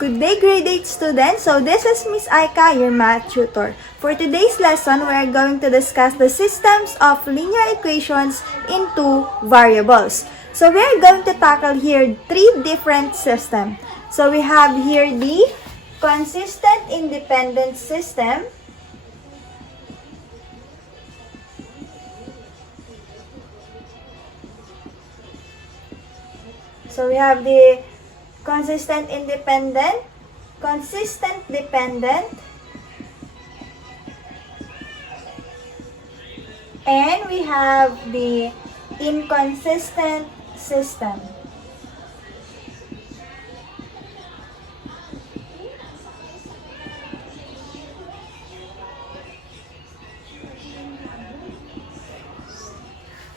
Good day, grade 8 students. So this is Miss Aica, your math tutor. For today's lesson, we are going to discuss the systems of linear equations in two variables. So we are going to tackle here three different systems. So we have here the consistent independent system, so we have the consistent dependent, and we have the inconsistent system.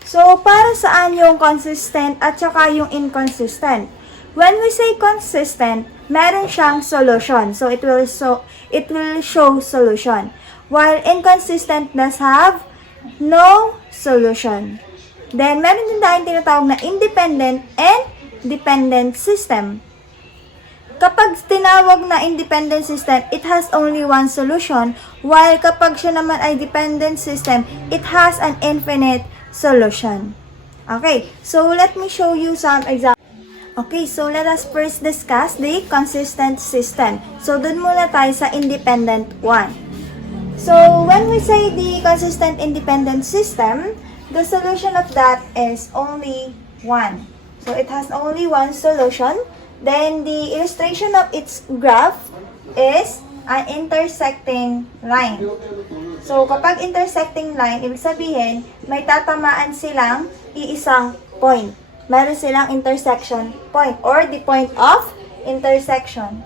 So, para saan yung consistent at saka yung inconsistent? When we say consistent, meron siyang solution. So, it will show solution. While inconsistent does have no solution. Then, meron din tayong tinatawag na independent and dependent system. Kapag tinawag na independent system, it has only one solution. While kapag siya naman ay dependent system, it has an infinite solution. Okay, so let me show you some examples. Okay, so let us first discuss the consistent system. So, dun muna tayo sa independent one. So, when we say the consistent independent system, the solution of that is only one. So, it has only one solution. Then, the illustration of its graph is an intersecting line. So, kapag intersecting line, ibig sabihin, may tatamaan silang iisang point. Meron silang intersection point or the point of intersection.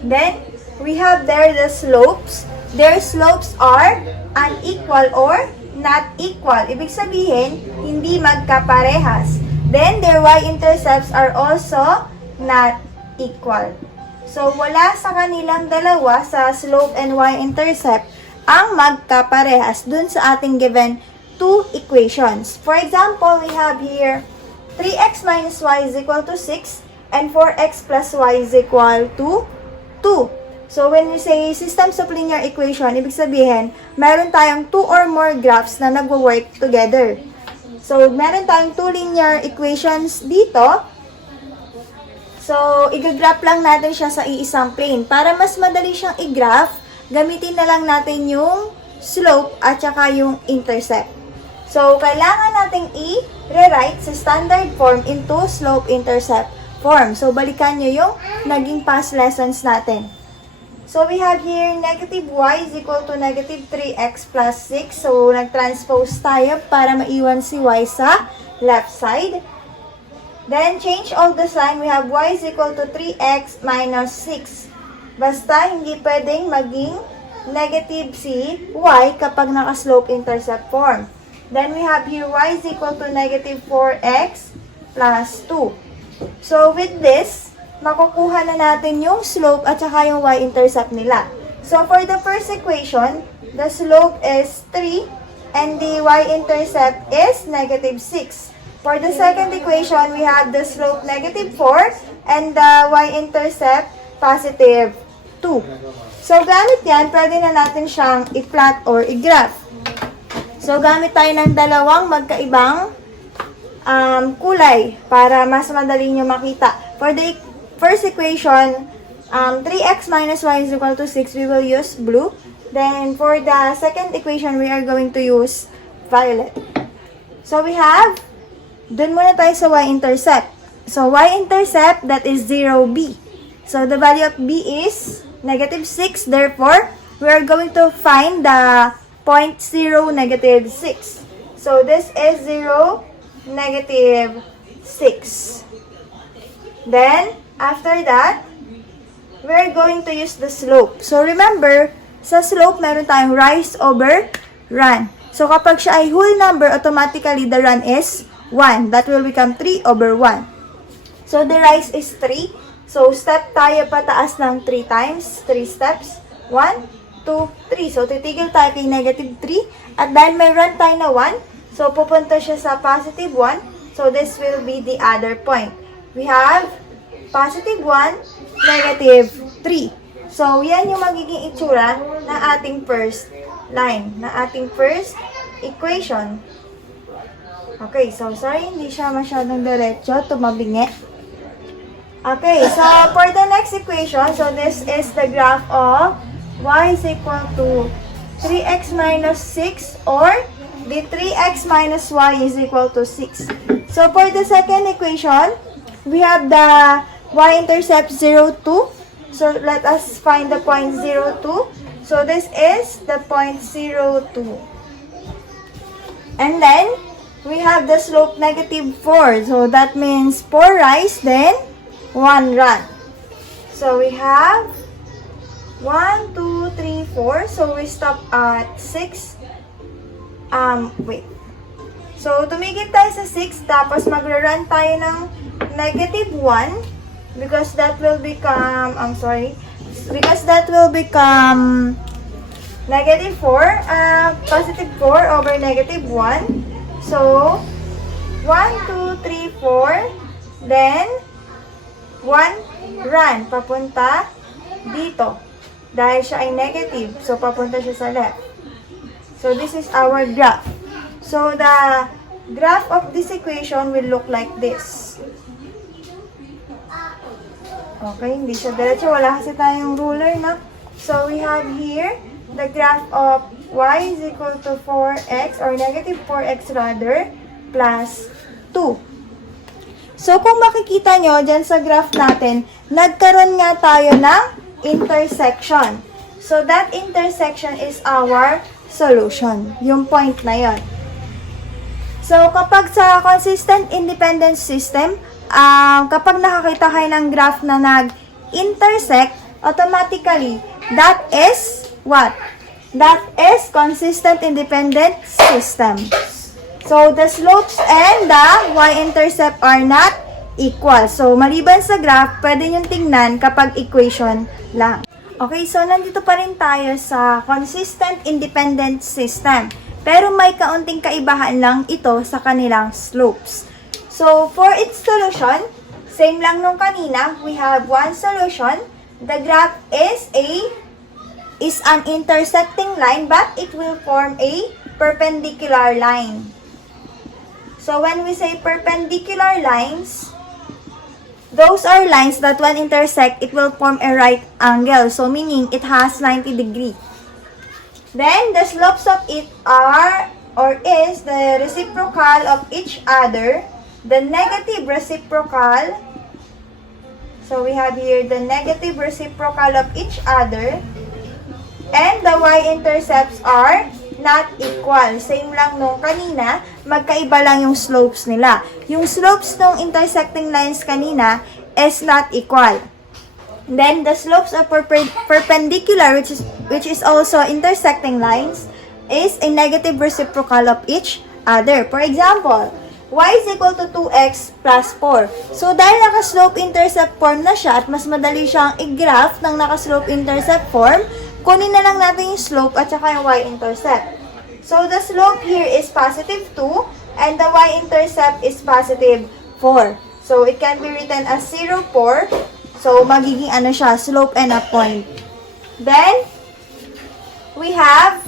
Then, we have there the slopes. Their slopes are unequal or not equal. Ibig sabihin, hindi magkaparehas. Then, their y-intercepts are also not equal. So, wala sa kanilang dalawa sa slope and y-intercept ang magkaparehas dun sa ating given two equations. For example, we have here 3x minus y is equal to 6 and 4x plus y is equal to 2. So, when we say systems of linear equation, ibig sabihin, meron tayong two or more graphs na nagwo-work together. So, meron tayong two linear equations dito. So, i-graph lang natin siya sa iisang plane. Para mas madali siyang i-graph, gamitin na lang natin yung slope at saka yung intercept. So, kailangan nating i-rewrite sa standard form into slope-intercept form. So, balikan nyo yung naging past lessons natin. So, we have here negative y is equal to negative 3x plus 6. So, nag-transpose tayo para maiwan si y sa left side. Then, change all the sign. We have y is equal to 3x minus 6. Basta, hindi pwedeng maging negative si y kapag naka-slope-intercept form. Then, we have here y is equal to negative 4x plus 2. So, with this, makukuha na natin yung slope at saka yung y-intercept nila. So, for the first equation, the slope is 3 and the y-intercept is negative 6. For the second equation, we have the slope negative 4 and the y-intercept positive 2. So, gamit yan, pwede na natin siyang i-plot or i-graph. So, gamit tayo ng dalawang magkaibang kulay para mas madali nyo makita. For the first equation, 3x minus y is equal to 6, we will use blue. Then, for the second equation, we are going to use violet. So, we have, dun muna tayo sa y-intercept. So, y-intercept, that is 0b. So, the value of b is negative 6. Therefore, we are going to find the point 0, negative 6. So, this is 0, negative 6. Then, after that, we're going to use the slope. So, remember, sa slope, meron tayong rise over run. So, kapag siya ay whole number, automatically, the run is 1. That will become 3 over 1. So, the rise is 3. So, step tayo pataas ng 3 times. 3 steps. 1, 2, 3. So, titigil tayo kay negative 3. At dahil may run tayo na 1, so, pupunta siya sa positive 1. So, this will be the other point. We have positive 1, negative 3. So, yan yung magiging itsura ng ating first line, ng ating first equation. Okay, so sorry, hindi siya masyadong diretso, tumabingi. Okay, so for the next equation, so this is the graph of y is equal to 3x minus 6 or the 3x minus y is equal to 6. So for the second equation, we have the y-intercept 0, 2. So let us find the point 0, 2. So this is the point 0, 2. And then, we have the slope negative 4. So that means 4 rise, then 1 run. So we have 1, 2, 3, 4. So we stop at 6. Wait. So, tumigil tayo sa 6, tapos magra-run tayo ng negative 1 because that will become, negative 4, positive 4 over negative 1. So, 1, 2, 3, 4, then 1 run, papunta dito. Dahil siya ay negative, so papunta siya sa left. So, this is our graph. So, the graph of this equation will look like this. Okay, hindi siya diretso. Wala kasi tayong ruler, no? So, we have here the graph of y is equal to 4x or negative 4x rather plus 2. So, kung makikita nyo dyan sa graph natin, nagkaroon nga tayo ng intersection. So, that intersection is our solution. Yung point na yon. So, kapag sa consistent independent system, kapag nakakita kayo ng graph na nag-intersect, automatically, that is what? That is consistent independent system. So, the slopes and the y-intercept are not equal. So, maliban sa graph, pwede nyo tingnan kapag equation lang. Okay, so nandito pa rin tayo sa consistent independent system. Pero may kaunting kaibahan lang ito sa kanilang slopes. So, for its solution, same lang nung kanina, we have one solution. The graph is an intersecting line, but it will form a perpendicular line. So, when we say perpendicular lines, those are lines that when intersect, it will form a right angle. So, meaning it has 90 degree. Then, the slopes of it are or is the reciprocal of each other. The negative reciprocal. So, we have here the negative reciprocal of each other. And the y-intercepts are not equal. Same lang nung kanina, magkaiba lang yung slopes nila. Yung slopes ng intersecting lines kanina is not equal. Then, the slopes of perpendicular, which is also intersecting lines, is a negative reciprocal of each other. For example, y is equal to 2x plus 4. So, dahil naka-slope intercept form na siya at mas madali siyang i-graph ng naka-slope intercept form, kunin na lang natin yung slope at saka yung y-intercept. So, the slope here is positive 2 and the y-intercept is positive 4. So, it can be written as 0, 4. So, magiging ano siya, slope and a point. Then, we have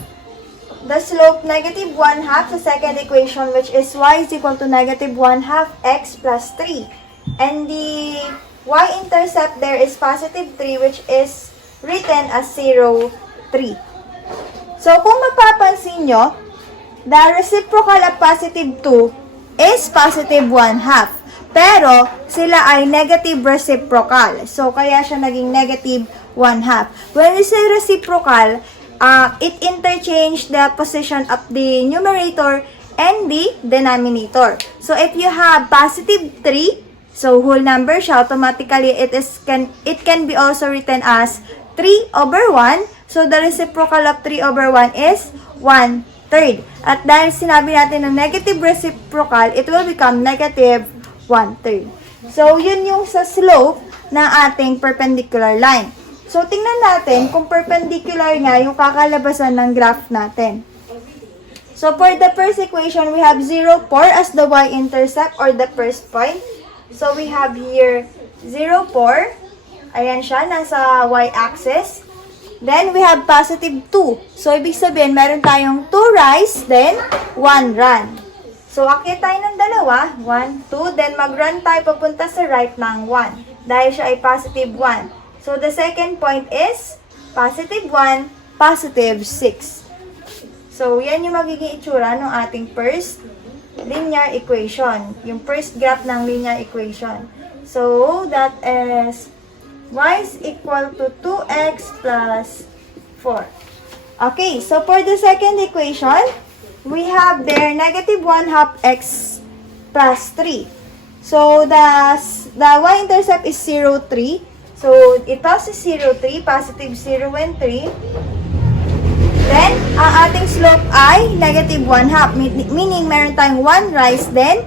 the slope negative 1/2 sa second equation, which is y is equal to negative 1/2 x plus 3. And the y-intercept there is positive 3, which is written as 0, 3. So, kung mapapansin nyo, the reciprocal of positive 2 is positive 1/2. Pero, sila ay negative reciprocal. So, kaya siya naging negative 1/2. When we say reciprocal, it interchange the position of the numerator and the denominator. So, if you have positive 3, so whole number siya, automatically it can be also written as 3 over 1. So, the reciprocal of 3 over 1 is 1/3. At dahil sinabi natin ng negative reciprocal, it will become negative 1/3. So, yun yung sa slope ng ating perpendicular line. So, tingnan natin kung perpendicular nga yung kakalabasan ng graph natin. So, for the first equation, we have 0, 4 as the y-intercept or the first point. So, we have here 0, 4. Ayan siya, nasa y-axis. Then, we have positive 2. So, ibig sabihin, meron tayong 2 rise, then 1 run. So, akit tayo ng dalawa, 1, 2, then mag-run tayo papunta sa right ng 1. Dahil siya ay positive 1. So, the second point is positive 1, positive 6. So, yan yung magiging itsura ng ating first linear equation. Yung first graph ng linear equation. So, that is y is equal to 2x plus 4. Okay, so for the second equation, we have there negative 1 half x plus 3. So, the y-intercept is 0, 3. So, ito si 0, 3, positive 0 and 3. Then, ang ating slope ay negative 1 half, meaning meron tayong 1 rise, then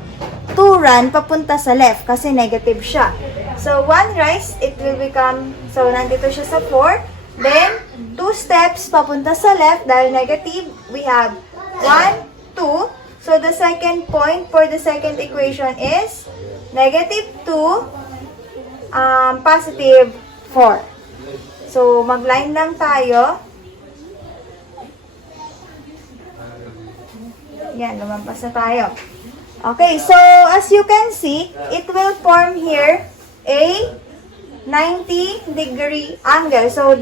2 run papunta sa left kasi negative siya. So, 1 rise, it will become, so nandito siya sa 4. Then, 2 steps papunta sa left dahil negative, we have 1, 2. So, the second point for the second equation is negative 2, positive 4. So, mag-line lang tayo. Yan, lumampas na tayo. Okay, so as you can see, it will form here a 90-degree angle. So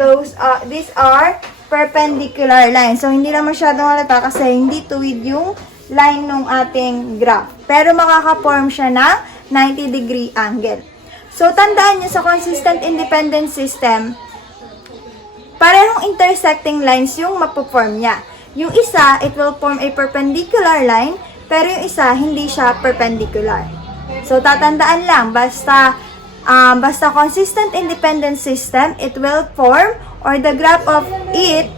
these are perpendicular lines. So hindi lang masyadong halata kasi hindi tuwid yung line ng ating graph. Pero makaka-form siya ng 90-degree angle. So tandaan niyo sa consistent independent system, parehong intersecting lines yung mapo-form niya. Yung isa, it will form a perpendicular line, pero yung isa, hindi siya perpendicular. So, tatandaan lang, basta consistent independent system, it will form, or the graph of it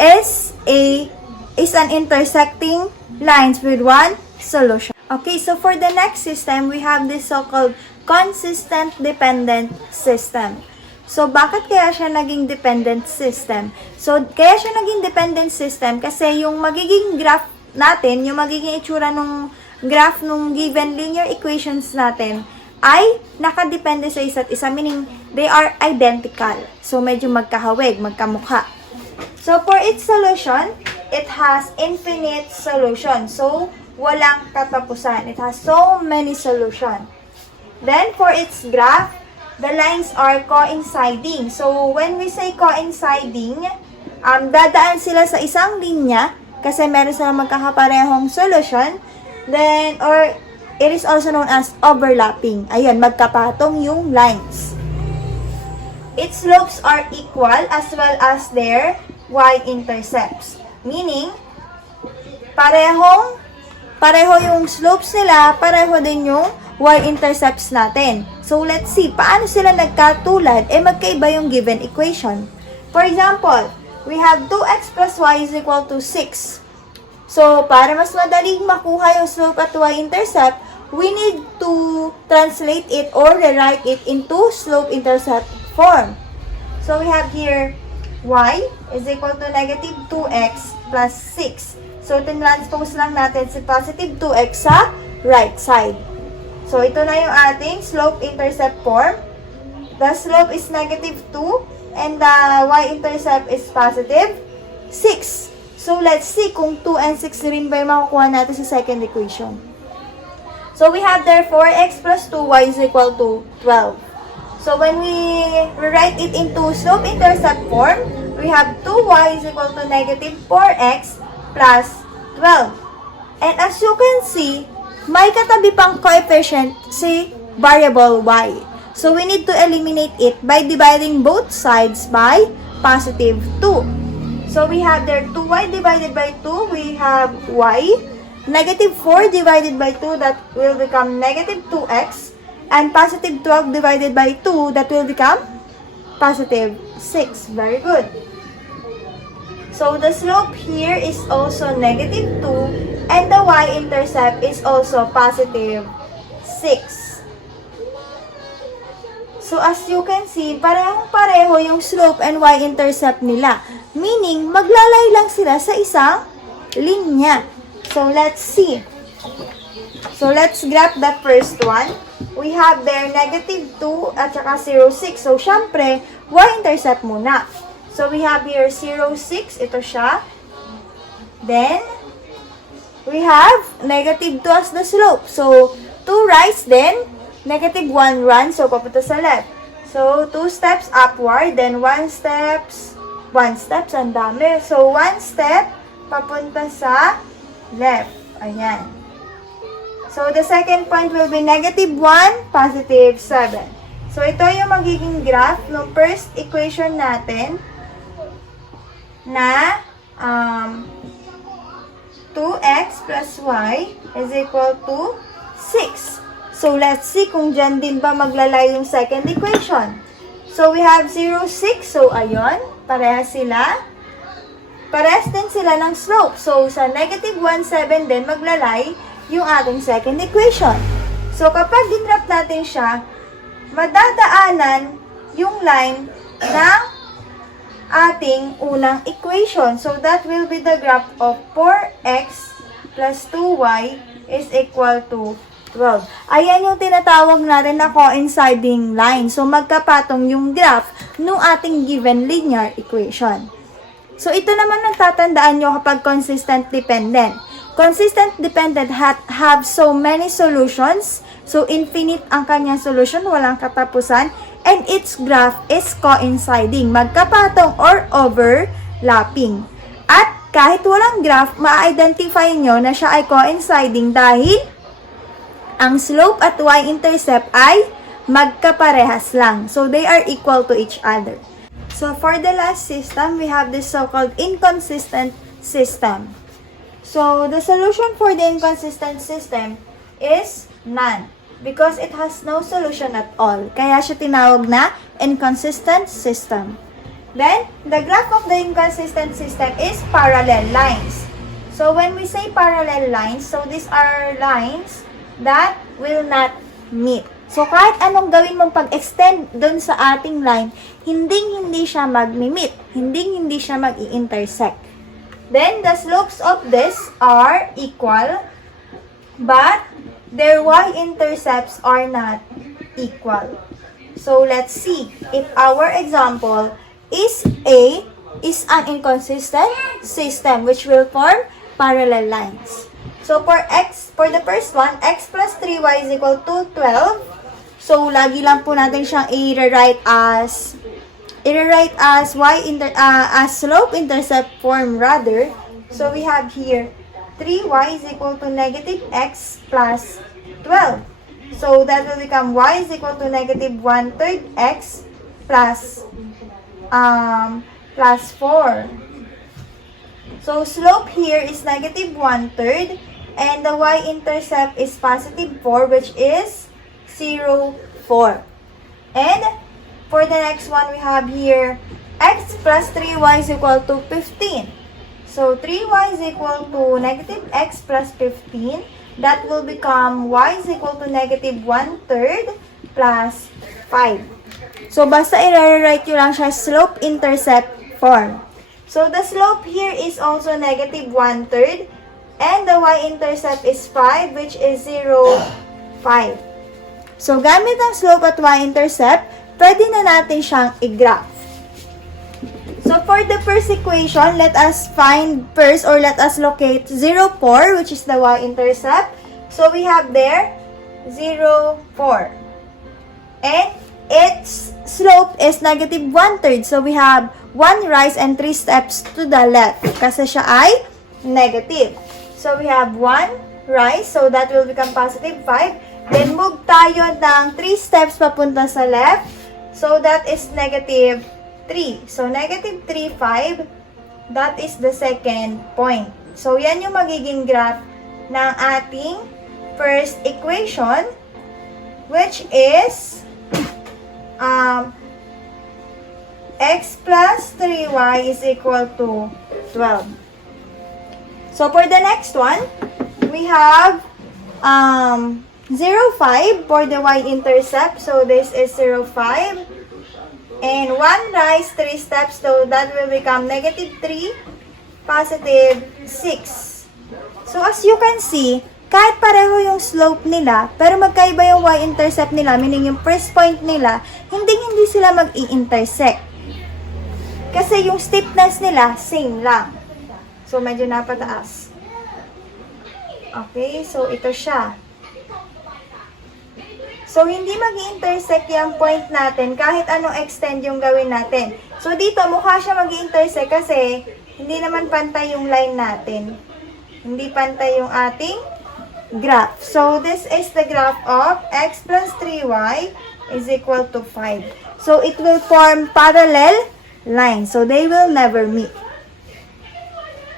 is an intersecting lines with one solution. Okay, so for the next system, we have this so-called consistent dependent system. So, bakit kaya siya naging dependent system? So, kaya siya naging dependent system kasi yung magiging graph natin, yung magiging itsura ng graph ng given linear equations natin ay nakadepende sa isa't isa, meaning they are identical. So, medyo magkahawig, magkamukha. So, for its solution, it has infinite solution. So, walang katapusan. It has so many solutions. Then, for its graph, the lines are coinciding. So, when we say coinciding, dadaan sila sa isang linya kasi meron silang magkakaparehong solution. Then, or it is also known as overlapping. Ayan, magkapatong yung lines. Its slopes are equal as well as their y-intercepts. Meaning, pareho yung slopes nila, pareho din yung y-intercepts natin. So, let's see, paano sila nagkatulad? Magkaiba yung given equation. For example, we have 2x plus y is equal to 6. So, para mas madaling makuha yung slope at y-intercept, we need to translate it or rewrite it into slope-intercept form. So, we have here y is equal to negative 2x plus 6. So, tinranspose lang natin si positive 2x sa right side. So, ito na yung ating slope-intercept form. The slope is negative 2 and the y-intercept is positive 6. So, let's see kung 2 and 6 rin ba yung makukuha natin sa second equation. So, we have therefore x plus 2y is equal to 12. So, when we rewrite it into slope-intercept form, we have 2y is equal to negative 4x plus 12. And as you can see, may katabi pang coefficient si variable y. So, we need to eliminate it by dividing both sides by positive 2. So, we have there 2y divided by 2, we have y. Negative 4 divided by 2, that will become negative 2x. And positive 12 divided by 2, that will become positive 6. Very good. So, the slope here is also negative 2 and the y-intercept is also positive 6. So, as you can see, parehong-pareho yung slope and y-intercept nila. Meaning, maglalay lang sila sa isang linya. So, let's see. So, let's graph the first one. we have there negative 2 at saka 0, 6. So, syempre, y-intercept muna. So, we have here 0, 6. Ito siya. Then, we have negative 2 as the slope. So, 2 rise, then negative 1 run. So, papunta sa left. So, 2 steps upward, then 1 steps, ang dami. So, 1 step papunta sa left. Ayan. So, the second point will be negative 1, positive 7. So, ito yung magiging graph ng first equation natin na 2x plus y is equal to 6. So, let's see kung dyan din ba maglalay yung second equation. So, we have 0, 6. So, ayun, parehas sila. Parehas din sila ng slope. So, sa negative 1, 7 din maglalay yung ating second equation. So, kapag dinrap natin siya, madadaanan yung line ng ating unang equation. So, that will be the graph of 4x plus 2y is equal to 12. Ayan yung tinatawag natin na coinciding line. So, magkapatong yung graph ng ating given linear equation. So, ito naman ang tatandaan nyo kapag consistent dependent. Consistent dependent have so many solutions. So, infinite ang kanyang solution, walang katapusan. And its graph is coinciding, magkapatong or overlapping. At kahit walang graph, ma-identify nyo na siya ay coinciding dahil ang slope at y-intercept ay magkaparehas lang. So, they are equal to each other. So, for the last system, we have this so-called inconsistent system. So, the solution for the inconsistent system is none because it has no solution at all. Kaya siya tinawag na inconsistent system. Then, the graph of the inconsistent system is parallel lines. So, when we say parallel lines, so these are lines that will not meet. So, kahit anong gawin mong pag-extend dun sa ating line, hindi siya mag-meet. Hindi siya mag-i-intersect. Then, the slopes of this are equal, but their y-intercepts are not equal. So, let's see. If our example is A is an inconsistent system which will form parallel lines. So, for the first one, x plus 3y is equal to 12. So, lagi lang po natin siyang i-rewrite as as slope intercept form rather. So, we have here 3y is equal to negative x plus 12. So, that will become y is equal to negative 1/3 x plus 4. So, slope here is negative 1/3 and the y-intercept is positive 4 which is 0, 4. And for the next one, we have here x plus 3y is equal to 15. So, 3y is equal to negative x plus 15. That will become y is equal to negative 1/3 plus 5. So, basta i-rewrite nyo lang siya slope-intercept form. So, the slope here is also negative 1/3 and the y-intercept is 5 which is 0, 5. So, gamit ang slope at y-intercept, pwede na natin siyang i-graph. So, for the first equation, let us find first or let us locate 0, 4, which is the y-intercept. So, we have there 0, 4. And its slope is negative 1/3. So, we have 1 rise and 3 steps to the left kasi siya ay negative. So, we have 1 rise. So, that will become positive 5. Then, move tayo ng 3 steps papunta sa left. So, that is negative 3. So, negative 3, 5. That is the second point. So, yan yung magiging graph ng ating first equation, which is x plus 3y is equal to 12. So, for the next one, we have 0, 5 for the y-intercept. So, this is 0, 5. And 1 rise, 3 steps. So, that will become negative 3, positive 6. So, as you can see, kahit pareho yung slope nila, pero magkaiba yung y-intercept nila, meaning yung first point nila, hindi sila mag-i-intersect. Kasi yung steepness nila, same lang. So, medyo napataas. Okay, so ito siya. So, hindi mag-i-intersect yung point natin kahit anong extend yung gawin natin. So, dito, mukha siya mag-i-intersect kasi hindi naman pantay yung line natin. Hindi pantay yung ating graph. So, this is the graph of x plus 3y is equal to 5. So, it will form parallel lines. So, they will never meet.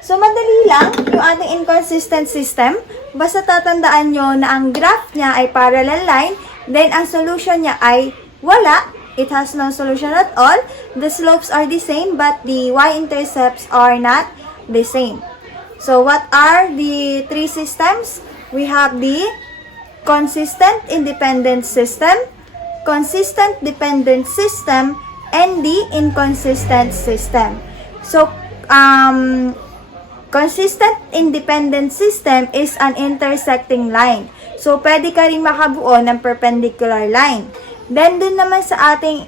So, madali lang yung ating inconsistent system. Basta tatandaan nyo na ang graph niya ay parallel line, then ang solution niya ay wala. It has no solution at all. The slopes are the same, but the y-intercepts are not the same. So, what are the three systems? We have the consistent independent system, consistent dependent system, and the inconsistent system. So, consistent independent system is an intersecting line. So, pwede ka rin makabuo ng perpendicular line. Then, dun naman sa ating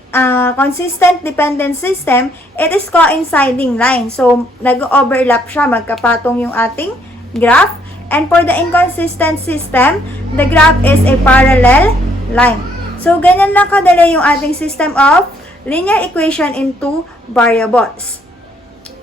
consistent dependent system, it is coinciding line. So, nag-overlap siya, magkapatong yung ating graph. And for the inconsistent system, the graph is a parallel line. So, ganyan lang kadali yung ating system of linear equation in two variables.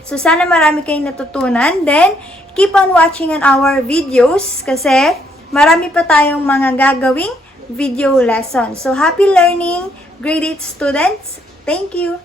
So, sana marami kayong natutunan. Then, keep on watching on our videos kasi marami pa tayong mga gagawing video lessons. So, happy learning, grade 8 students. Thank you!